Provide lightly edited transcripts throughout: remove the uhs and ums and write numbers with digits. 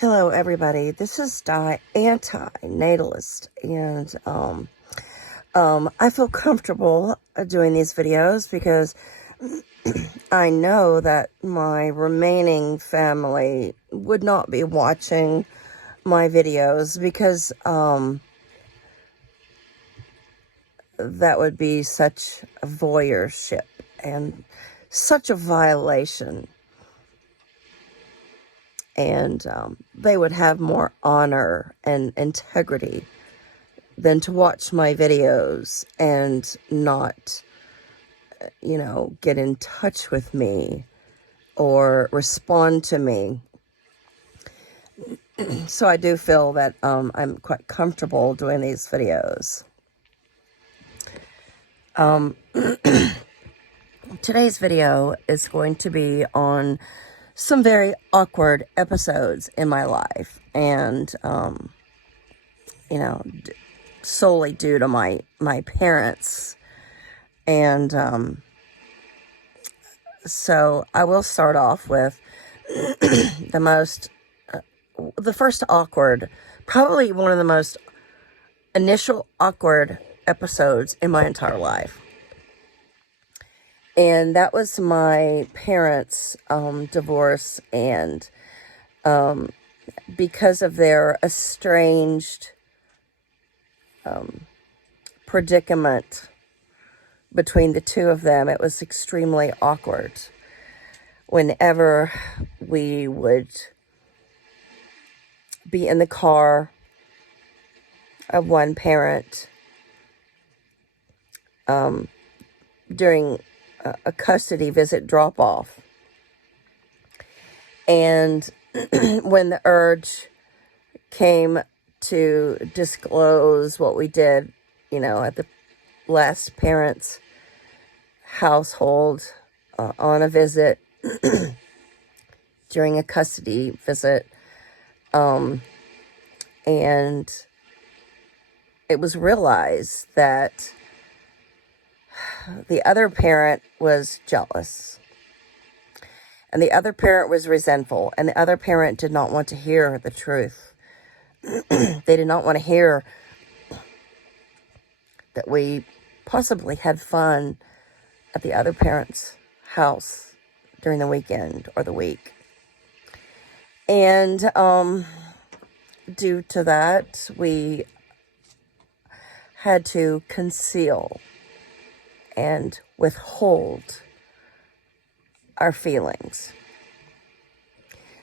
Hello, everybody. This is Diane, Antinatalist, and I feel comfortable doing these videos because I know that my remaining family would not be watching my videos because that would be such a voyeurship and such a violation. And they would have more honor and integrity than to watch my videos and not, get in touch with me or respond to me. So I do feel that I'm quite comfortable doing these videos. Today's video is going to be on some very awkward episodes in my life, and solely due to my parents. And so I will start off with the first awkward, probably one of the most initial awkward episodes in my entire life. And that was my parents' divorce, and because of their estranged predicament between the two of them, it was extremely awkward. Whenever we would be in the car of one parent during a custody visit drop-off, and when the urge came to disclose what we did, at the last parent's household on a visit during a custody visit, and it was realized that the other parent was jealous, and the other parent was resentful, and the other parent did not want to hear the truth. They did not want to hear that we possibly had fun at the other parent's house during the weekend or the week. And due to that, we had to conceal and withhold our feelings,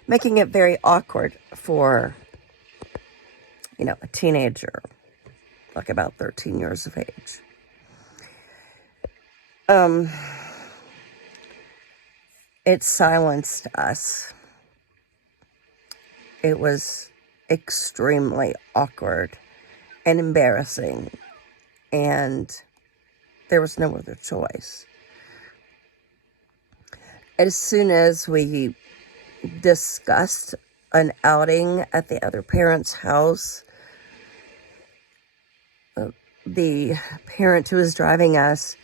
making it very awkward for, a teenager, like about 13 years of age. It silenced us. It was extremely awkward and embarrassing, and there was no other choice. As soon as we discussed an outing at the other parent's house, the parent who was driving us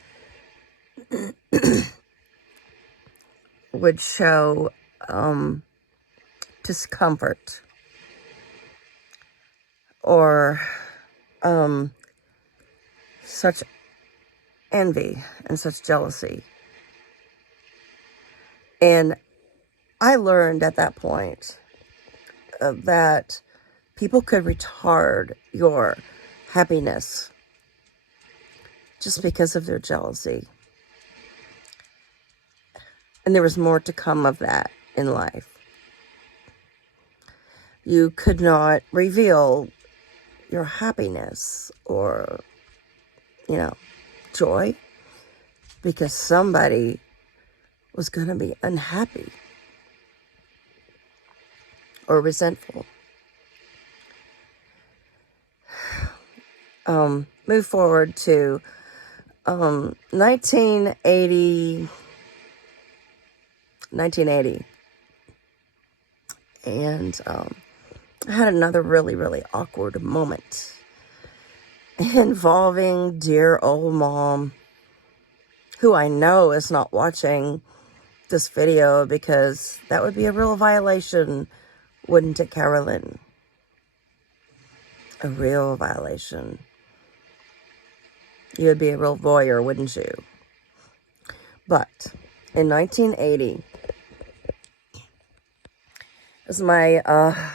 would show discomfort or such envy and such jealousy. And I learned at that point that people could retard your happiness just because of their jealousy. And there was more to come of that in life. You could not reveal your happiness or, joy because somebody was going to be unhappy or resentful. Move forward to 1980, and I had another really, really awkward moment involving dear old mom, who I know is not watching this video because that would be a real violation Wouldn't it, Carolyn? A real violation. You would be a real voyeur, wouldn't you? But in 1980, it was my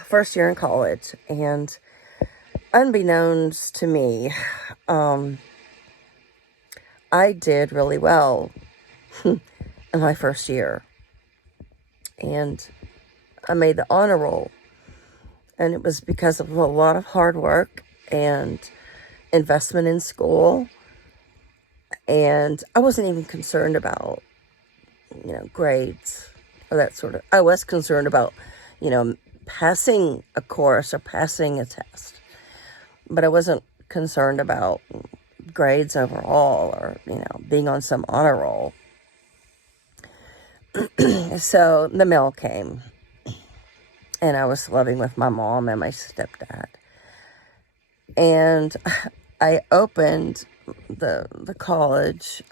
first year in college, and unbeknownst to me, I did really well in my first year. And I made the honor roll. And it was because of a lot of hard work and investment in school. And I wasn't even concerned about, grades or that sort of. I was concerned about, passing a course or passing a test. But I wasn't concerned about grades overall or, being on some honor roll. So the mail came. And I was living with my mom and my stepdad. And I opened the college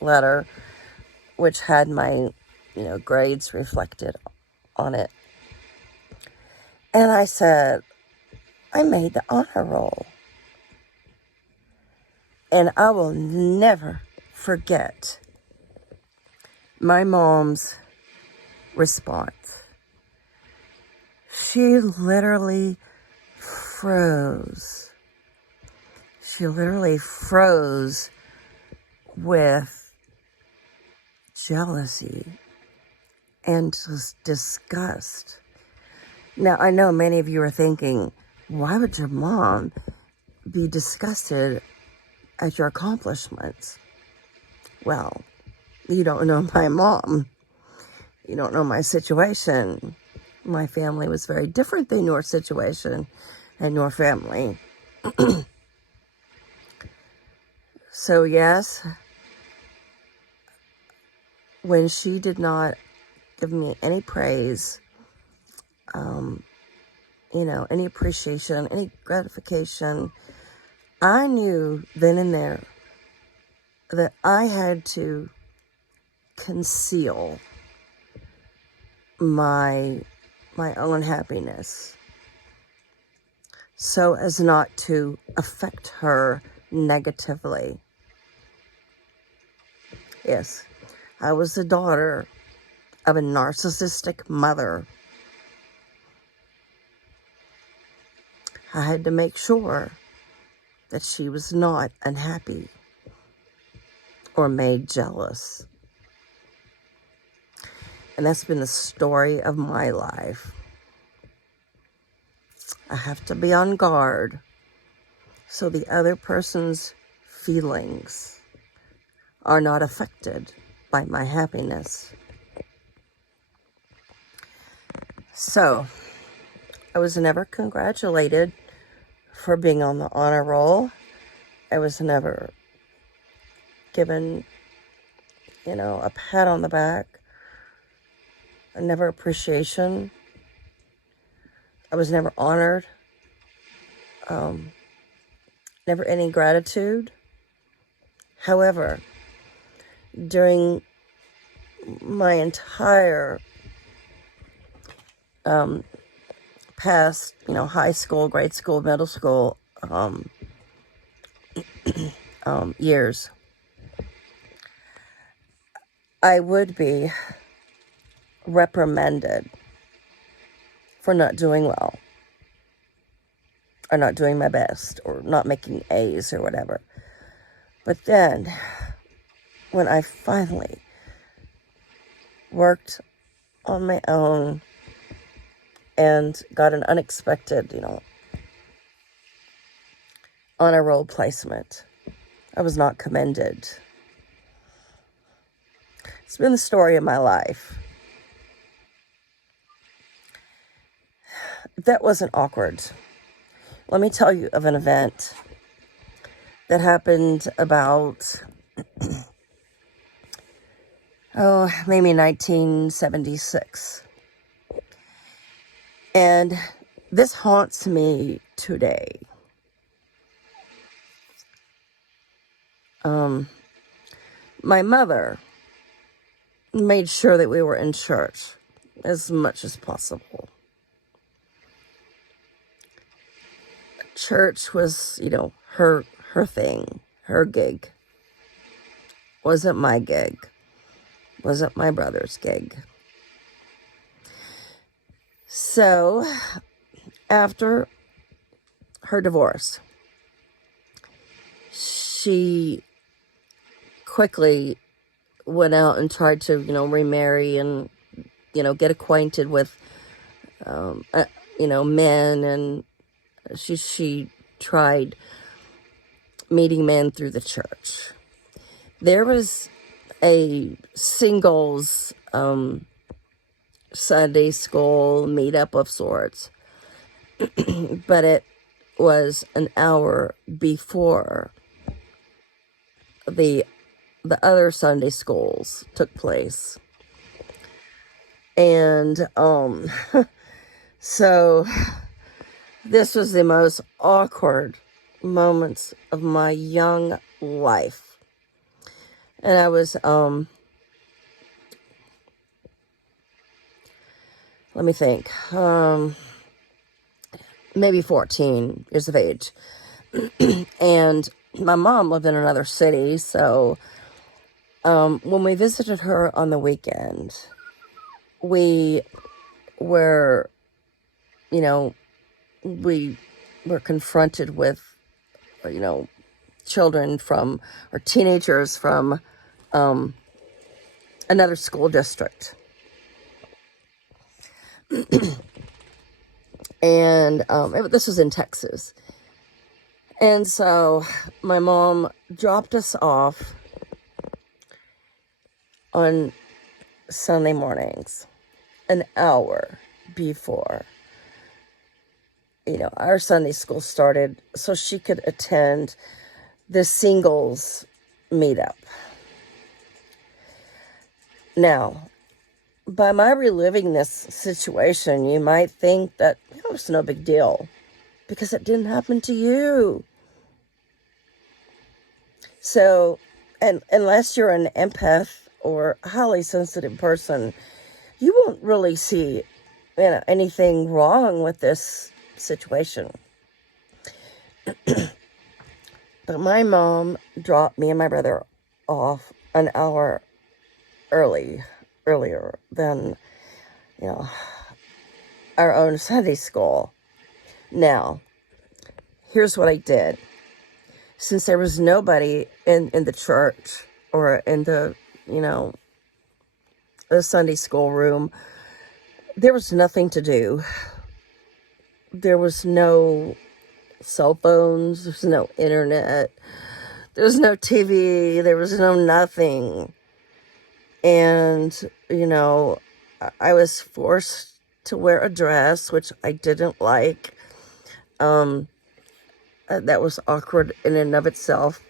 letter, which had my, grades reflected on it. And I said, I made the honor roll. And I will never forget my mom's response. She literally froze. She literally froze with jealousy and just disgust. Now, I know many of you are thinking, why would your mom be disgusted at your accomplishments? Well, you don't know my mom. You don't know my situation. My family was very different than your situation and your family. So yes, when she did not give me any praise, any appreciation, any gratification, I knew then and there that I had to conceal my own happiness so as not to affect her negatively. Yes, I was the daughter of a narcissistic mother. I had to make sure that she was not unhappy or made jealous. And that's been the story of my life. I have to be on guard so the other person's feelings are not affected by my happiness. So, I was never congratulated for being on the honor roll. I was never given, a pat on the back. Never appreciation. I was never honored. Never any gratitude. However, during my entire past, high school, grade school, middle school years, I would be reprimanded for not doing well, or not doing my best, or not making A's or whatever. But then, when I finally worked on my own and got an unexpected, honor roll placement, I was not commended. It's been the story of my life. That wasn't awkward. Let me tell you of an event that happened about, maybe 1976. And this haunts me today. My mother made sure that we were in church as much as possible. church was, her thing, her gig. Wasn't my gig. Wasn't my brother's gig. So, after her divorce, she quickly went out and tried to, remarry and, get acquainted with, men, and she tried meeting men through the church. There was a singles Sunday school meetup of sorts, but it was an hour before the other Sunday schools took place. And so this was the most awkward moments of my young life. And I was let me think, maybe 14 years of age. And my mom lived in another city, so when we visited her on the weekend, we were, we were confronted with, children from, or teenagers from another school district. And this was in Texas. And so my mom dropped us off on Sunday mornings, an hour before, our Sunday school started, so she could attend the singles meetup. Now, by my reliving this situation, you might think that it was no big deal because it didn't happen to you. So, and unless you're an empath or a highly sensitive person, you won't really see, anything wrong with this situation. But my mom dropped me and my brother off an hour earlier than, our own Sunday school. Now, here's what I did. Since there was nobody in the church or in the, the Sunday school room, there was nothing to do. There was no cell phones, there was no internet, there was no TV, there was no nothing. And, I was forced to wear a dress, which I didn't like. That was awkward in and of itself.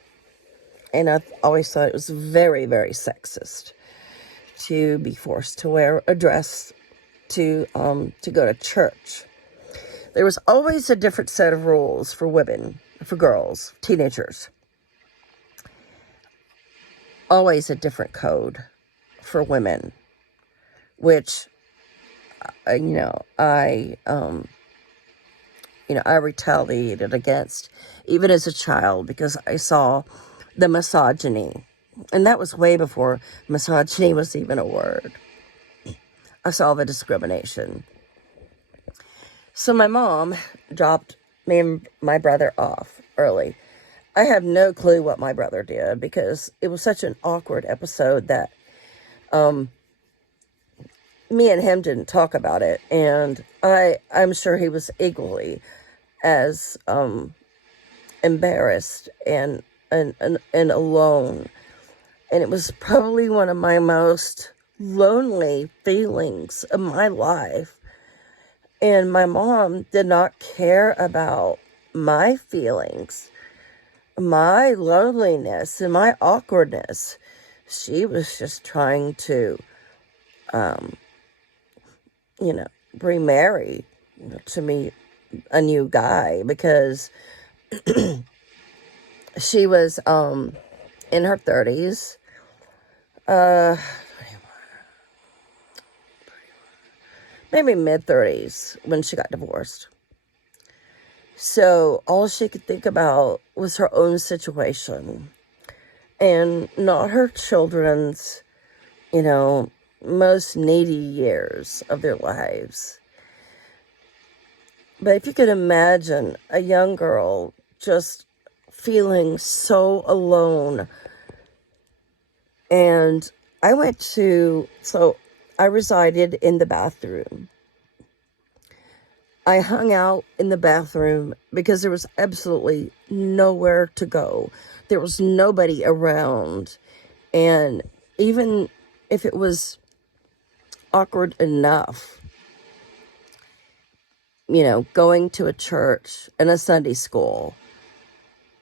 And I always thought it was very, very sexist to be forced to wear a dress to go to church. There was always a different set of rules for women, for girls, teenagers. Always a different code for women, which, I retaliated against, even as a child, because I saw the misogyny. And that was way before misogyny was even a word. I saw the discrimination. So my mom dropped me and my brother off early. I have no clue what my brother did because it was such an awkward episode that me and him didn't talk about it. And I'm sure he was equally as embarrassed and alone. And it was probably one of my most lonely feelings of my life. And my mom did not care about my feelings, my loneliness, and my awkwardness. She was just trying to, remarry to me a new guy because she was in her 30s. Maybe mid-30s when she got divorced. So all she could think about was her own situation and not her children's, most needy years of their lives. But if you could imagine a young girl just feeling so alone. And I I resided in the bathroom. I hung out in the bathroom because there was absolutely nowhere to go. There was nobody around. And even if it was awkward enough, going to a church and a Sunday school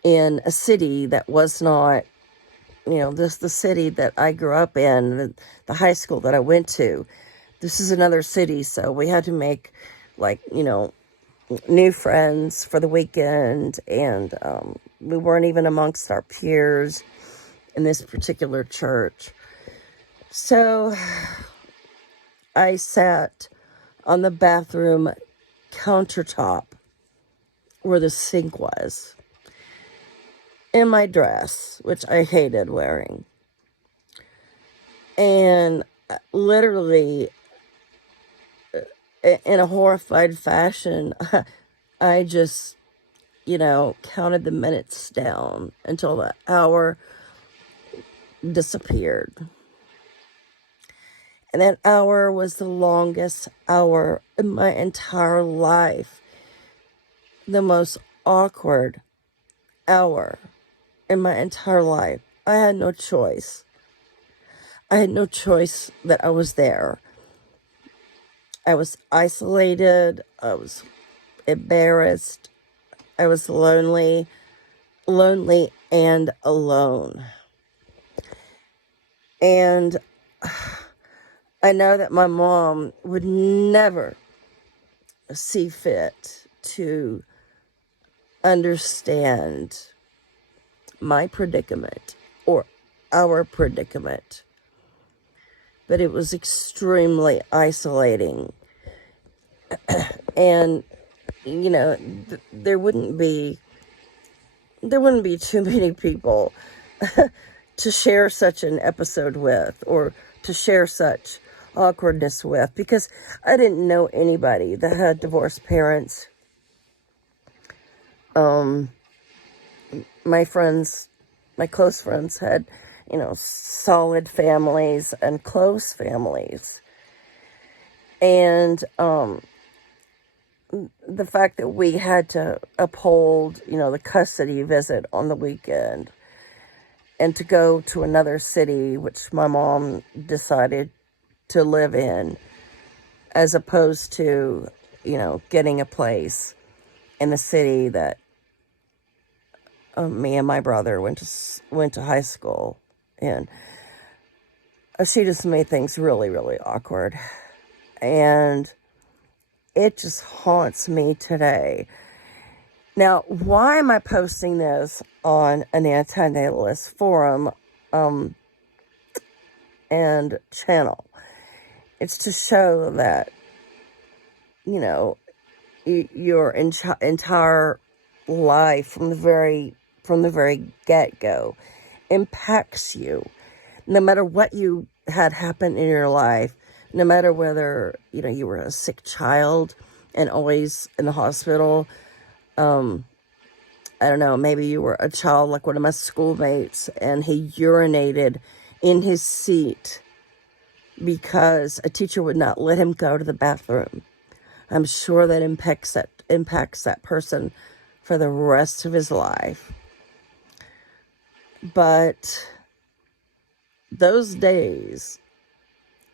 in a city that was not, the city that I grew up in, the high school that I went to, this is another city, so we had to make, new friends for the weekend, and we weren't even amongst our peers in this particular church. So I sat on the bathroom countertop where the sink was, in my dress, which I hated wearing. And literally, in a horrified fashion, I just, counted the minutes down until the hour disappeared. And that hour was the longest hour in my entire life. The most awkward hour in my entire life. I had no choice. I had no choice that I was there. I was isolated. I was embarrassed. I was lonely and alone. And I know that my mom would never see fit to understand my predicament or our predicament. But it was extremely isolating. And, there wouldn't be too many people to share such an episode with, or to share such awkwardness with, because I didn't know anybody that had divorced parents. My friends, my close friends had, solid families and close families. And the fact that we had to uphold, the custody visit on the weekend, and to go to another city, which my mom decided to live in, as opposed to, getting a place in the city that me and my brother went to high school in. She just made things really, really awkward. And it just haunts me today. Now, why am I posting this on an antinatalist forum and channel? It's to show that, your entire life from the very get-go impacts you. No matter what you had happen in your life, no matter whether, you were a sick child and always in the hospital. I don't know, maybe you were a child like one of my schoolmates and he urinated in his seat because a teacher would not let him go to the bathroom. I'm sure that impacts that person for the rest of his life. But those days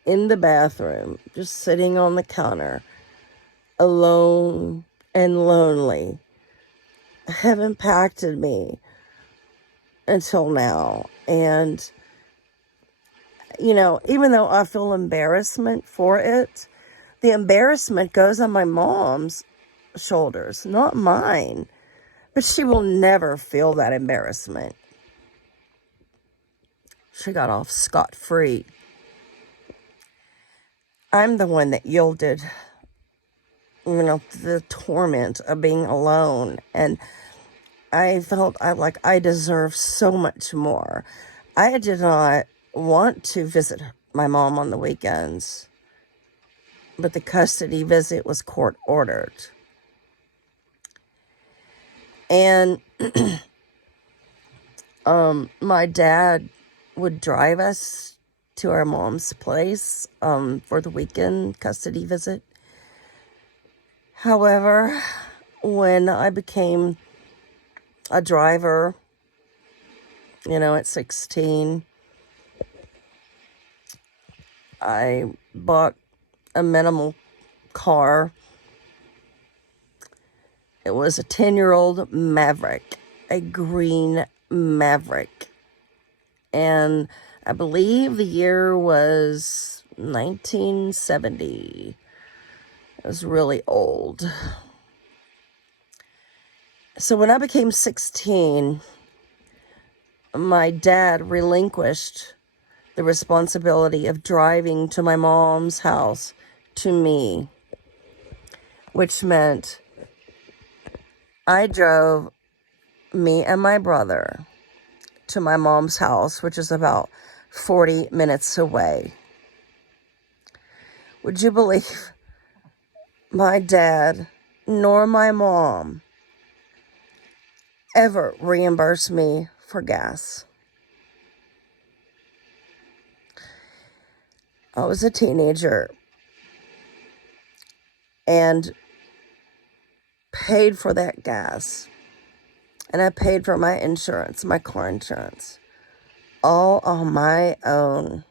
in the bathroom, just sitting on the counter, alone and lonely, have impacted me until now. And, even though I feel embarrassment for it, the embarrassment goes on my mom's shoulders, not mine. But she will never feel that embarrassment. She got off scot-free. I'm the one that yielded the torment of being alone. And I felt I deserved so much more. I did not want to visit my mom on the weekends, but the custody visit was court ordered. And my dad would drive us to our mom's place for the weekend custody visit. However, when I became a driver, at 16, I bought a minimal car. It was a 10-year-old Maverick, a green Maverick. And I believe the year was 1970. It was really old. So when I became 16, my dad relinquished the responsibility of driving to my mom's house to me, which meant I drove me and my brother to my mom's house, which is about 40 minutes away. Would you believe my dad nor my mom ever reimbursed me for gas? I was a teenager and paid for that gas. And I paid for my insurance, my car insurance, all on my own.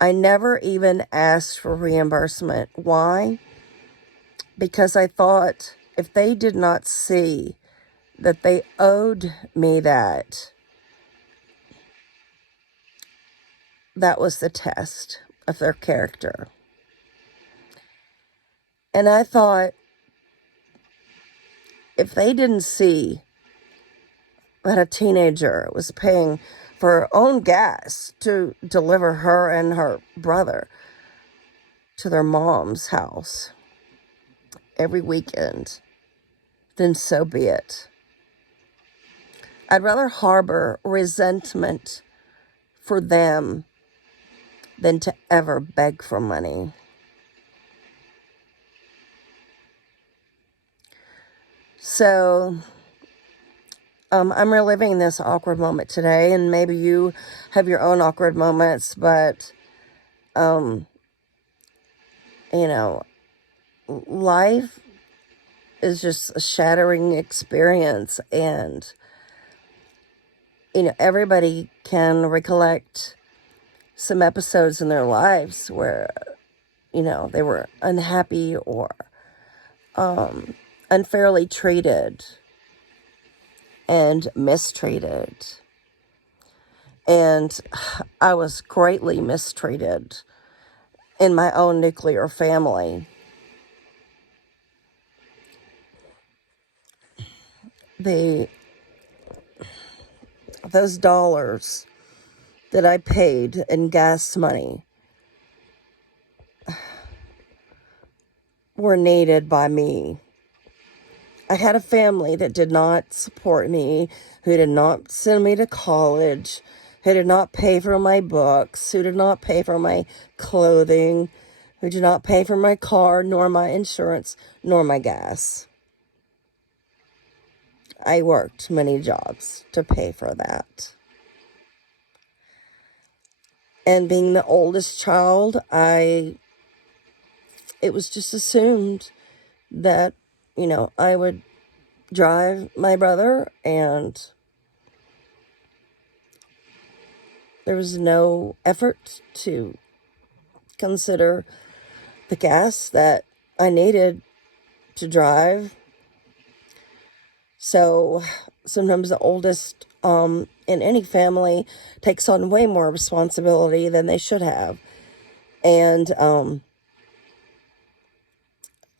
I never even asked for reimbursement. Why? Because I thought if they did not see that they owed me that was the test of their character. And I thought if they didn't see that a teenager was paying for her own gas to deliver her and her brother to their mom's house every weekend, then so be it. I'd rather harbor resentment for them than to ever beg for money. So I'm reliving this awkward moment today, and maybe you have your own awkward moments, but life is just a shattering experience, and everybody can recollect some episodes in their lives where they were unhappy or unfairly treated and mistreated. And I was greatly mistreated in my own nuclear family. Those dollars that I paid in gas money were needed by me. I had a family that did not support me, who did not send me to college, who did not pay for my books, who did not pay for my clothing, who did not pay for my car, nor my insurance, nor my gas. I worked many jobs to pay for that. And being the oldest child, it was just assumed that, I would drive my brother, and there was no effort to consider the gas that I needed to drive. So sometimes the oldest in any family takes on way more responsibility than they should have. And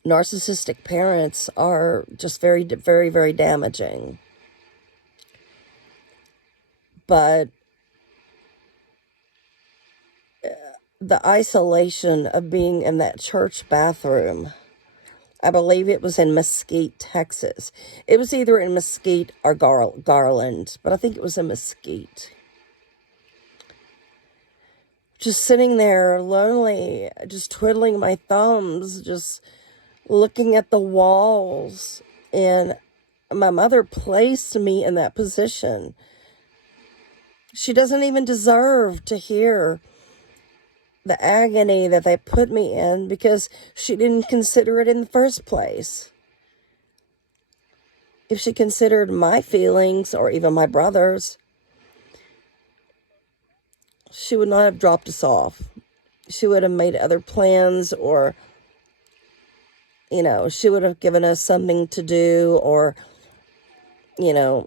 narcissistic parents are just very, very, very damaging. But the isolation of being in that church bathroom. I believe it was in Mesquite, Texas. It was either in Mesquite or Garland, but I think it was in Mesquite. Just sitting there lonely, just twiddling my thumbs, just looking at the walls. And my mother placed me in that position. She doesn't even deserve to hear the agony that they put me in because she didn't consider it in the first place. If she considered my feelings or even my brother's, she would not have dropped us off. She would have made other plans, or, she would have given us something to do, or,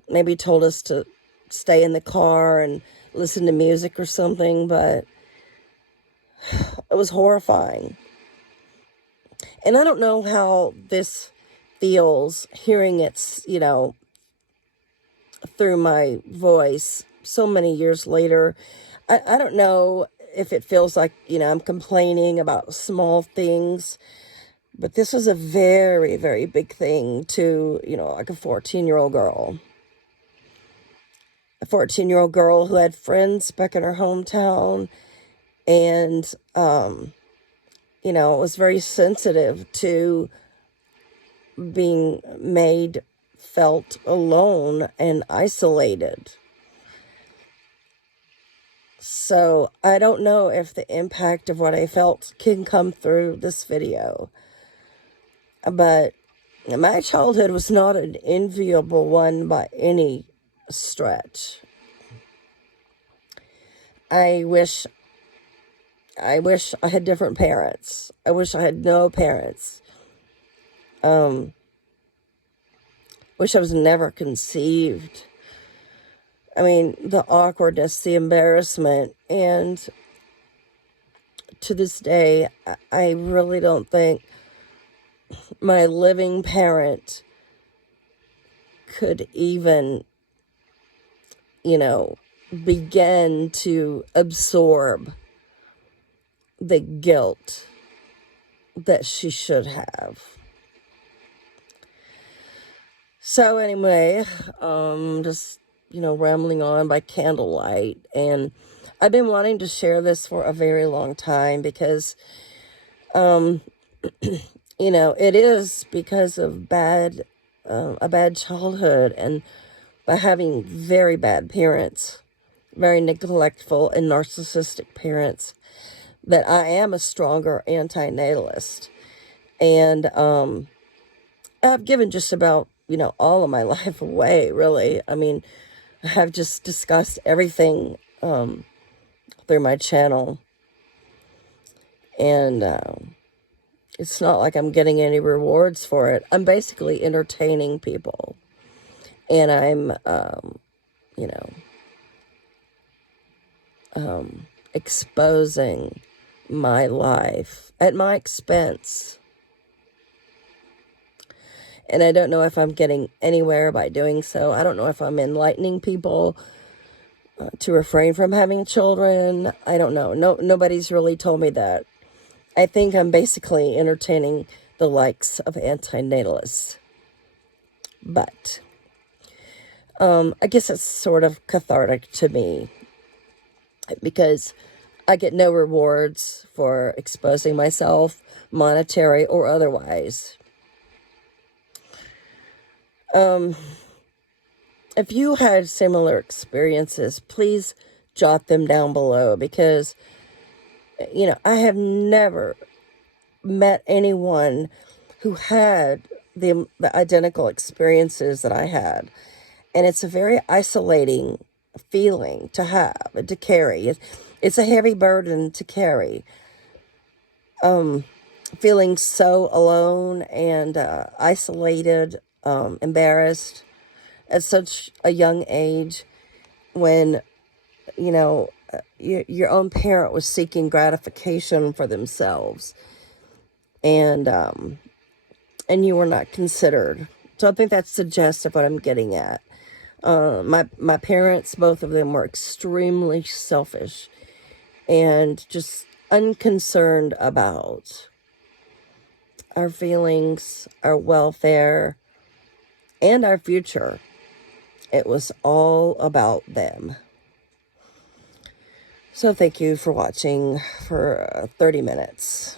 maybe told us to stay in the car and listen to music or something, but it was horrifying. And I don't know how this feels, hearing it, through my voice so many years later. I don't know if it feels like, I'm complaining about small things, but this was a very, very big thing to, like a 14-year-old girl. A 14-year-old girl who had friends back in her hometown, and, was very sensitive to being felt alone and isolated. So I don't know if the impact of what I felt can come through this video. But my childhood was not an enviable one by any stretch. I wish I had different parents. I wish I had no parents. Wish I was never conceived. I mean, the awkwardness, the embarrassment, and to this day, I really don't think my living parent could even, begin to absorb the guilt that she should have. So anyway, just rambling on by candlelight. And I've been wanting to share this for a very long time because, it is because of a bad childhood, and by having very bad parents, very neglectful and narcissistic parents, that I am a stronger antinatalist. And I've given just about, all of my life away, really. I mean, I've just discussed everything through my channel. And it's not like I'm getting any rewards for it. I'm basically entertaining people. And I'm, exposing my life at my expense. And I don't know if I'm getting anywhere by doing so. I don't know if I'm enlightening people to refrain from having children. I don't know. Nobody's really told me that. I think I'm basically entertaining the likes of antinatalists. But I guess it's sort of cathartic to me, because I get no rewards for exposing myself, monetary or otherwise. If you had similar experiences, please jot them down below, because, I have never met anyone who had the identical experiences that I had. And it's a very isolating feeling to have and to carry. It's a heavy burden to carry. Feeling so alone and isolated, embarrassed at such a young age, when, your own parent was seeking gratification for themselves, and you were not considered. So I think that suggests what I'm getting at. My parents, both of them, were extremely selfish and just unconcerned about our feelings, our welfare, and our future. It was all about them. So thank you for watching for 30 minutes.